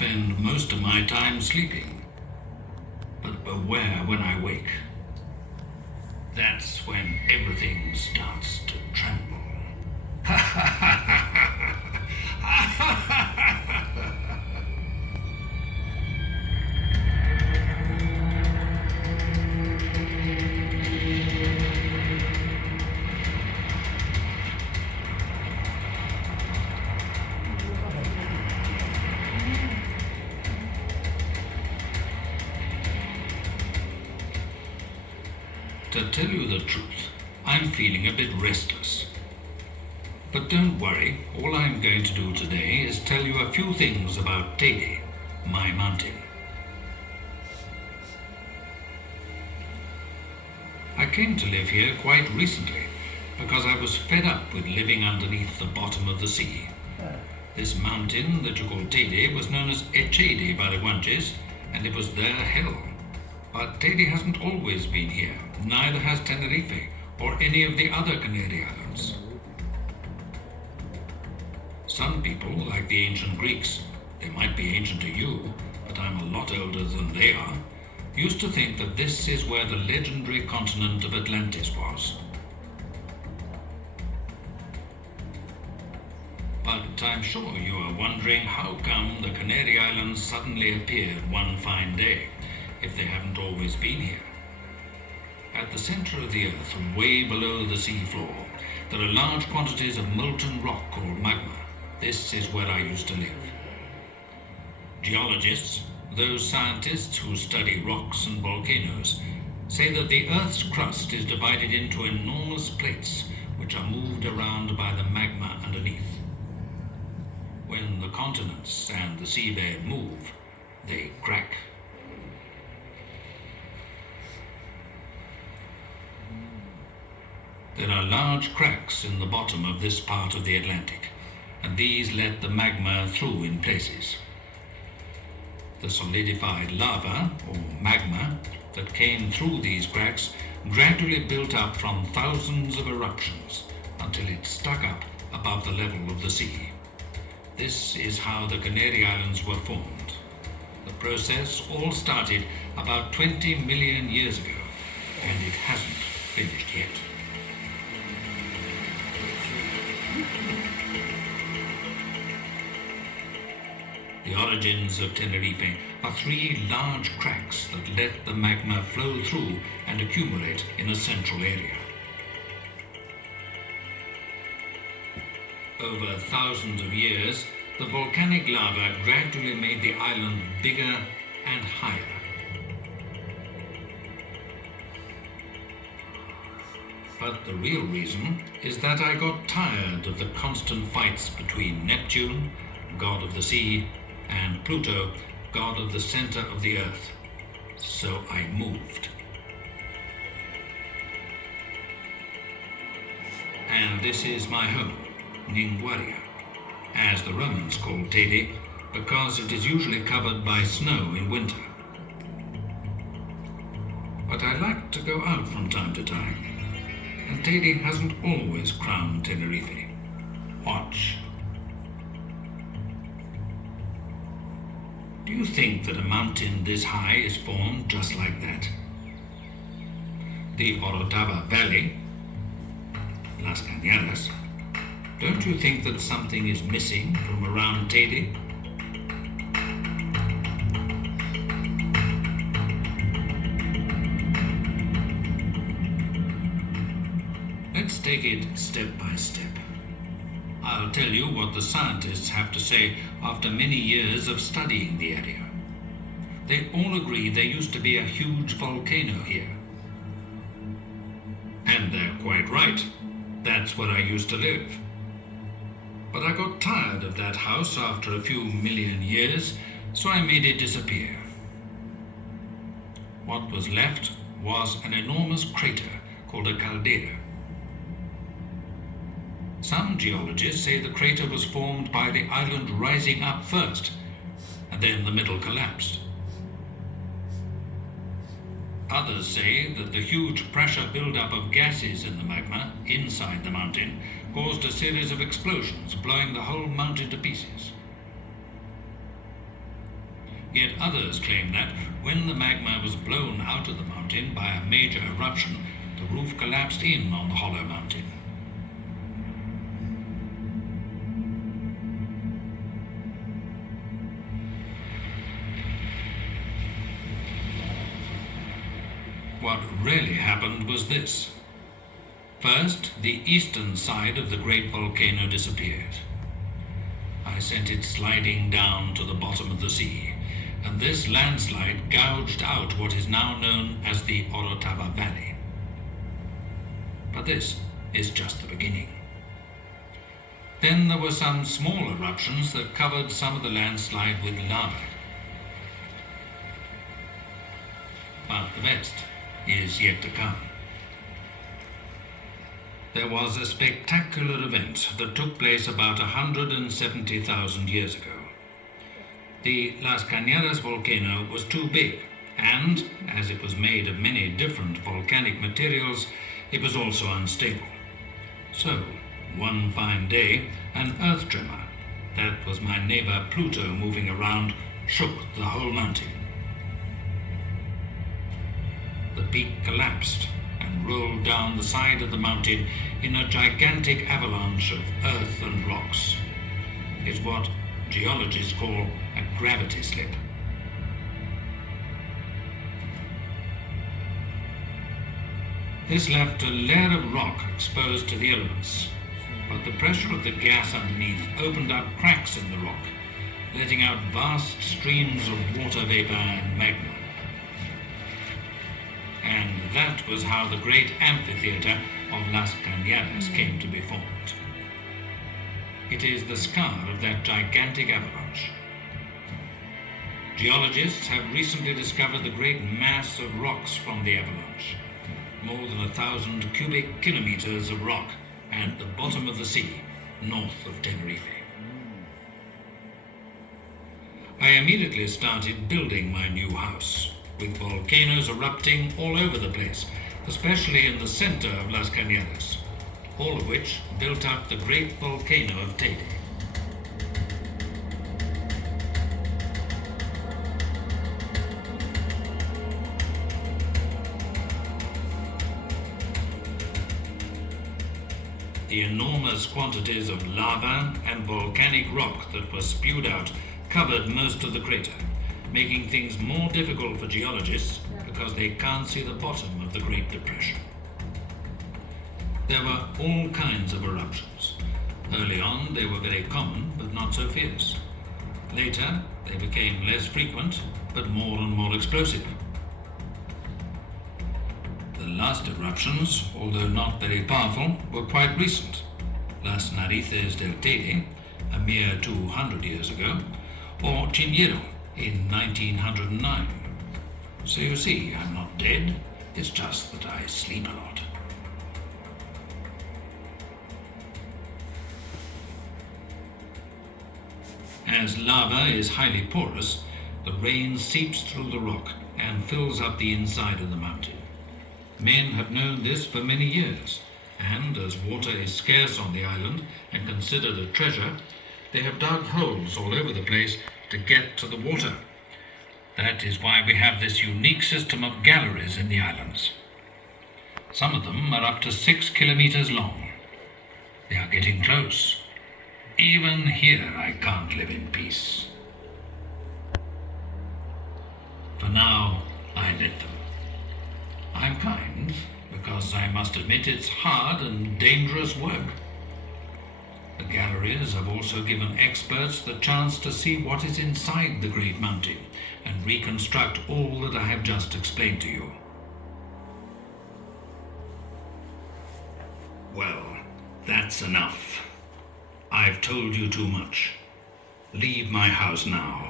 spend most of my time sleeping. But beware when I wake. That's when everything starts to tremble. To tell you the truth, I'm feeling a bit restless. But don't worry, all I'm going to do today is tell you a few things about Teide, my mountain. I came to live here quite recently because I was fed up with living underneath the bottom of the sea. This mountain that you call Teide was known as Echeide by the Guanches, and it was their hell. But Teide hasn't always been here, neither has Tenerife or any of the other Canary Islands. Some people, like the ancient Greeks, they might be ancient to you, but I'm a lot older than they are, used to think that this is where the legendary continent of Atlantis was. But I'm sure you are wondering how come the Canary Islands suddenly appeared one fine day, if they haven't always been here. At the center of the earth, way below the sea floor, there are large quantities of molten rock called magma. This is where I used to live. Geologists, those scientists who study rocks and volcanoes, say that the Earth's crust is divided into enormous plates which are moved around by the magma underneath. When the continents and the seabed move, they crack. There are large cracks in the bottom of this part of the Atlantic, and these let the magma through in places. The solidified lava, or magma, that came through these cracks gradually built up from thousands of eruptions until it stuck up above the level of the sea. This is how the Canary Islands were formed. The process all started about 20 million years ago, and it hasn't finished yet. The origins of Tenerife are three large cracks that let the magma flow through and accumulate in a central area. Over thousands of years, the volcanic lava gradually made the island bigger and higher. But the real reason is that I got tired of the constant fights between Neptune, god of the sea, and Pluto, god of the center of the earth. So I moved. And this is my home, Ninguaria, as the Romans called Teide, because it is usually covered by snow in winter. But I like to go out from time to time, and Teide hasn't always crowned Tenerife. Watch. Do you think that a mountain this high is formed just like that? The Orotava Valley, Las Cañadas, don't you think that something is missing from around Teide? Let's take it step by step. I'll tell you what the scientists have to say after many years of studying the area. They all agree there used to be a huge volcano here. And they're quite right. That's where I used to live. But I got tired of that house after a few million years, so I made it disappear. What was left was an enormous crater called a caldera. Some geologists say the crater was formed by the island rising up first, and then the middle collapsed. Others say that the huge pressure buildup of gases in the magma inside the mountain caused a series of explosions, blowing the whole mountain to pieces. Yet others claim that when the magma was blown out of the mountain by a major eruption, the roof collapsed in on the hollow mountain. What really happened was this. First, the eastern side of the great volcano disappeared. I sent it sliding down to the bottom of the sea, and this landslide gouged out what is now known as the Orotava Valley. But this is just the beginning. Then there were some small eruptions that covered some of the landslide with lava. But the best is yet to come. There was a spectacular event that took place about 170,000 years ago. The Las Cañadas volcano was too big, and, as it was made of many different volcanic materials, it was also unstable. So, one fine day, an earth tremor, that was my neighbor Pluto moving around, shook the whole mountain. The peak collapsed and rolled down the side of the mountain in a gigantic avalanche of earth and rocks. It's what geologists call a gravity slip. This left a layer of rock exposed to the elements, but the pressure of the gas underneath opened up cracks in the rock, letting out vast streams of water vapor and magma. And that was how the great amphitheater of Las Cañadas came to be formed. It is the scar of that gigantic avalanche. Geologists have recently discovered the great mass of rocks from the avalanche. More than 1,000 cubic kilometers of rock at the bottom of the sea, north of Tenerife. I immediately started building my new house, with volcanoes erupting all over the place, especially in the center of Las Cañadas, all of which built up the great volcano of Teide. The enormous quantities of lava and volcanic rock that were spewed out covered most of the crater, making things more difficult for geologists because they can't see the bottom of the Great Depression. There were all kinds of eruptions. Early on, they were very common, but not so fierce. Later, they became less frequent, but more and more explosive. The last eruptions, although not very powerful, were quite recent. Las Narices del Teide, a mere 200 years ago, or Chiniero in 1909. So you see, I'm not dead, it's just that I sleep a lot. As lava is highly porous, the rain seeps through the rock and fills up the inside of the mountain. Men have known this for many years, and as water is scarce on the island and considered a treasure, they have dug holes all over the place to get to the water. That is why we have this unique system of galleries in the islands. Some of them are up to 6 kilometers long. They are getting close. Even here I can't live in peace. For now, I let them. I'm kind, because I must admit it's hard and dangerous work. The galleries have also given experts the chance to see what is inside the great mountain and reconstruct all that I have just explained to you. Well, that's enough. I've told you too much. Leave my house now.